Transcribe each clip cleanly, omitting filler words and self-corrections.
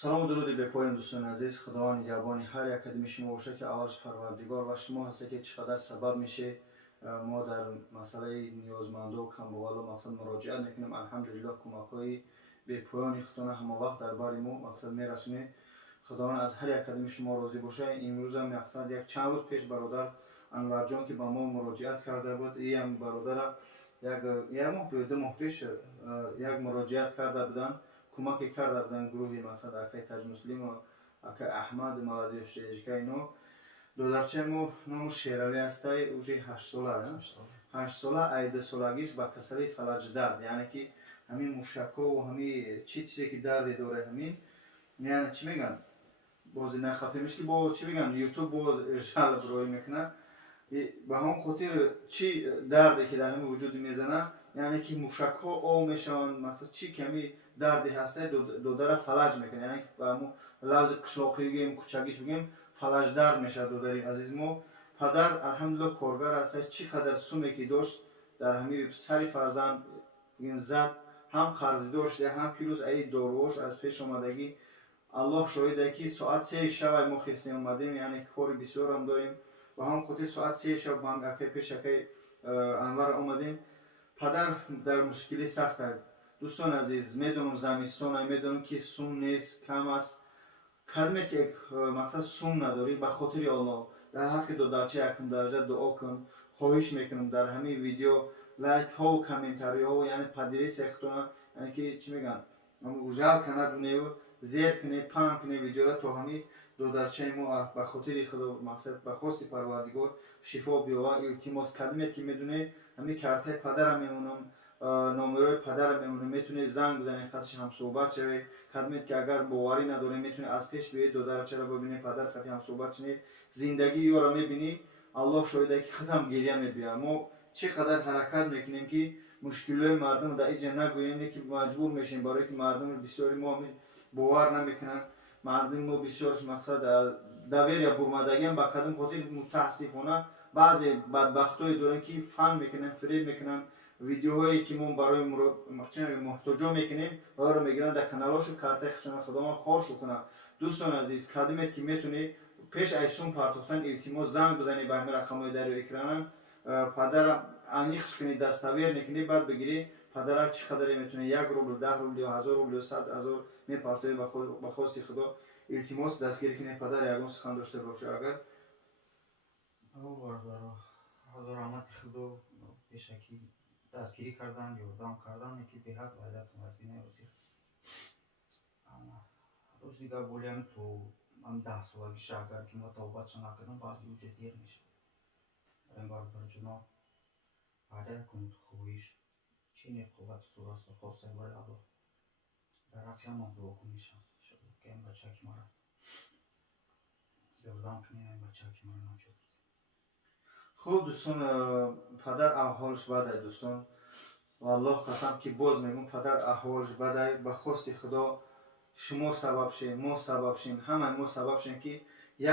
салому дуруди бепоён дӯстони азиз, худованд нигаҳбони ҳар як кадими шумо бошад ки аввалш парвардигор ва шумо ҳастед ки чӣ қадар сабаб мешед мо дар масъалаи ниёзмандо камбағало мақсад муроҷиат мекунем. алҳамдулиллоҳ кӯмакҳои бепоёни худона ҳамавақт дар бари мо мақсад мерасонед. худованд аз ҳар як кадими шумо розӣ бошад. имрӯзам мақсад як чанд рӯз пеш бародар Анварҷон ки ба мо муроҷиат карда буд, ин бародара як моҳ ду моҳ пеш як муроҷиат карда буданд, кӯмаке карда буданд гурӯҳи мақсад акай Таҷмуслим ва акай Аҳмад молодёж стежка ино. Додарчаи мо ному Шералӣ ҳастай, уже 8 сола 8 сола айдасолагиш ба касали фалаҷдард, яъне ки ҳамин мушакҳо ва ҳамин чизе ки дарде дора ҳамин яъне чӣ мегӯянд бози нахапемеш ки бо чӣ мегӯянд ютуб боз жалб роӣ мекунад. ба ҳамон хотир чӣ дарде ки дар ҳамин вуҷуд мезанад, яъне ки мушакҳо ов мешаванд, мақсад чӣ ки ҳамин дарди ҳастай додара фалаҷ мекунад, яъне ки ба ҳамон лавзи қишлоқӣ бигем кӯчагиш бигем фалаҷдард мешавад додари азиз мо. Падар алҳамдулиллоҳ коргар ҳастай, чӣ қадар суме ки дошт дар ҳамин сари фарзанд зад, ҳам қарзи дошт ҳам пирӯз аи доруош аз пеш омадагӣ аллоҳ шоҳиде ки соат 3 шабай мо хистем омадем, яъне кори бисёрам дорем. ба ҳамон хотир соат 3 шаб ба акай пеш акай Анвар омадем. Падар дар мушкилӣ сахт аст. дӯстони азиз, медонам зимистон аст, медонам ки сум нест, кам аст. кадме ки мақсад сум надорӣ, ба хотири Аллоҳ дар ҳаққи додарчаи якум дараҷа дуо кун. хоҳиш мекунам дар ҳамин видео лайкҳо комментариҳо, яъне падирисе худона, яъне ки чӣ мегӯянд жал канад унев зер кунед паҳн кунед видеоро, то ҳамин додарчаи мо ба хотири худо мақсад ба хости парвардигор шифо биёбад. илтимос кадмет ки медонед ҳамин картаи падарам мемонам, номерои падарам мемонам, метавонед занг бизанед, қадши ҳамсӯҳбат шавед. кадмет ки агар боварӣ надоред метавонед аз пеш биёед додарчаро бибинед, падар қадди ҳамсӯҳбат шинед, зиндагии ёро мебинед. аллоҳ шоҳиде ки худам гирья мебиёяд. мо чӣ қадар ҳаракат мекунем ки мушкилои мардум дар иҷа нагӯем, ки маҷбур мешавем, барое ки мардум бисёри мо бовар намекунанд. мардуми мо бисёрш мақсад даверия бурмадагиам ба кадом хотир мутаассифона баъзе бадбахтое дорем ки фан мекунанд, фиреб мекунанд. видеоҳое ки мо барои муҳтоҷо мекунем оро мегиранд дар каналошу картаи худшона. худованд хош кунад. дӯстони азиз, кадмет ки метавонед пеш аз сум партохтан илтимос занг бизанед ба ҳамин рақамҳои дар экранан. падара аниқш кунед, даставерӣ кунед, баъд бигиред падара чӣ қадаре метавонед 1 рубл 10 рубл ё 1000 рубл ё 100 000 мепартоед ба хости худо. илтимос дастгирӣ кунед. падар ягон сухан дошта бошад агар ҳазорамати худо пешакӣ дастгирӣ кардан, ёрдам кардан ки беҳад вазъиятон аз бинай рӯз дигар болиам то 10 солагиша агар ки мо тавбатша накардам баъди уҷа дер мешавад. дар ин баробарҷуноб баъда якум хоҳиш чӣ ниқобат сурасту хостай барои Аллоҳ дар ҳаққи ҳамон дуо кун мешавад. иншоаллоҳ ки ин бача ки мара ёрдам кунед, ин бача ки мара наҷот бидед. хуб дӯстон, падар аҳволш бад аст дӯстон. аллоҳ қасам ки боз мегӯям падар аҳволш бад аст. ба хости худо шумо сабаб шем, мо сабаб шем, ҳамаи мо сабаб шем ки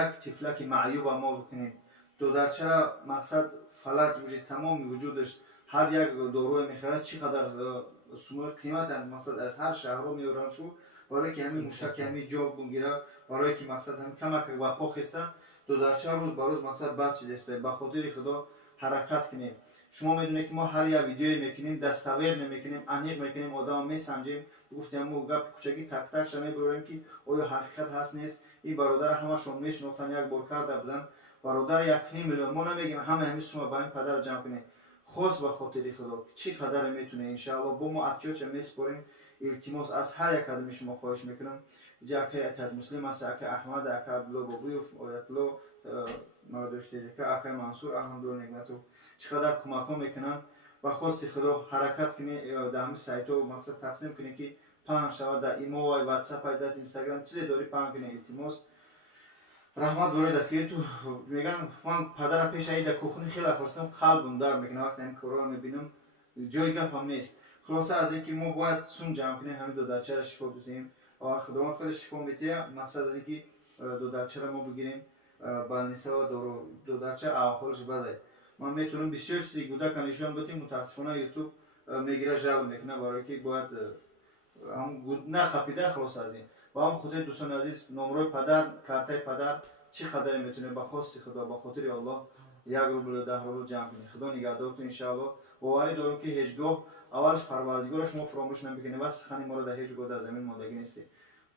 як тифлаки маъюба мо бикунем. додарчара мақсад фалаҷ уже тамоми вуҷудаш ҳар як доруе мехарад, чӣ қадар сумои қимат мақсад аз ҳар шаҳрҳо меоранд шу барое ки ҳамин мушаки ҳамин ҷо гирад, барое ки мақсад ҳамин камак ба по хеста додарча рӯз ба рӯз мақсад бад шидеста. ба хотири худо ҳаракат кунем. шумо медонед ки мо ҳар як видеое мекунем, даставер намекунем, аниқ мекунем, одамро месанҷем. гуфтем мо гап кӯчагӣ так-такша мебурем ки оё ҳақиқат ҳаст нест. ин бародар ҳамашон мешинохтанд, як бор карда буданд. бародар 1.5 миллион. мо намегем ҳамаи сума ба ин падар ҷамъ кунем. хос ба хотири худо чӣ қадар метавонем иншоаллоҳ бо мо отчётша месупорем. илтимос аз ҳар як кадами шумо хоҳиш мекунам. иҷа акай Таҷмуслим аст, акай Аҳмад, акай Абдулло Бобуев, Оятулло молодёж стежка, акай Мансур Аҳмадулло Нигматов чӣ қадар кӯмакҳо мекунанд. ба хости худо ҳаракат кунед, дар ҳамин сайтҳо мақсад тақсим кунед ки паҳн шавад. дар имовай ватсапай дар инстаграм чизе дорӣ паҳн кунед. илтимос раҳмат барои дастгирӣ. ту мегӯям ман падара пеша ида кухни хеле афарстам, қалбам дард мекунад вақте ин корро мебинам, ҷои гапам нест. хулоса аз ин ки мо бояд сум ҷамъ кунем, ҳамин додарчаро шифо бидиҳем. худованд худаш шифо медиҳад. мақсад аз ин ки додарчаро мо бигирем балниса ва додарча аҳволш бад аст. ман метавонам бисёр чизи кӯдака нишон бидем, мутаассифона ютуб мегира жал мекунад, барое ки бояд نه قپیده خلاص از این با هم خودت دوستان عزیز نمره پدر کارت پدر چقدر میتونه با خواست خدا با خاطر الله 1 روبل 10 روبل جمع کنی. خدا نگهدارتون ان شاء الله. باوری دارم که هیچگاه اولش پروردگارش ما فراموش نمیکنه و سخنی ما رو در هیچ گاه در زمین ماندگی نیست.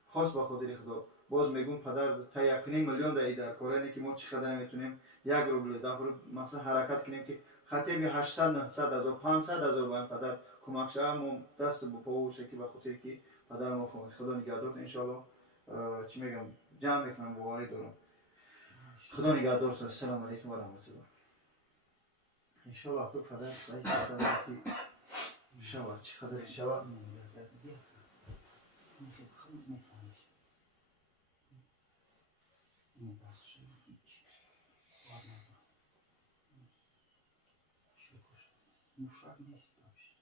خاص با خاطر خدا باز میگم پدر تا 1.5 میلیون در کارانی که ما چقدر میتونیم 1 روبل 10 روبل مثلا حرکت کنیم که خطیب 800 900 هزار 500 هزار با پدر کمک شد ما دست با پا و شکی به خاطر که پدر ما خدا نگهدارت ان شاء الله. چی میگم جمع میکنم باوری دارم. خدا نگهدارت. السلام علیکم و رحمت الله. ان شاء الله تو پدر که شود چقدر شود مشکل نیست.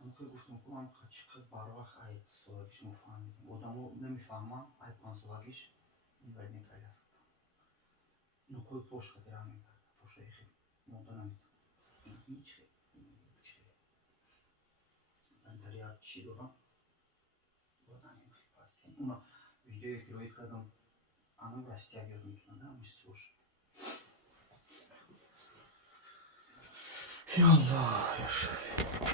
من خیلی گفتم که من چقدر بروقت ای سالگیش مفهمیدم. آدمو نمیفهمم ای 5 سالگیش اینور میکردی است. اینو کوی پوش خاطر همین کرد. پوشای خیلی مونده نمیدونم. هیچ من دریا چی دارم؟ بودن این خیلی پس اونا ویدیویی که روی کردم آنم راستی اگه میتونم نمیش سوش. یا الله یا شفیع.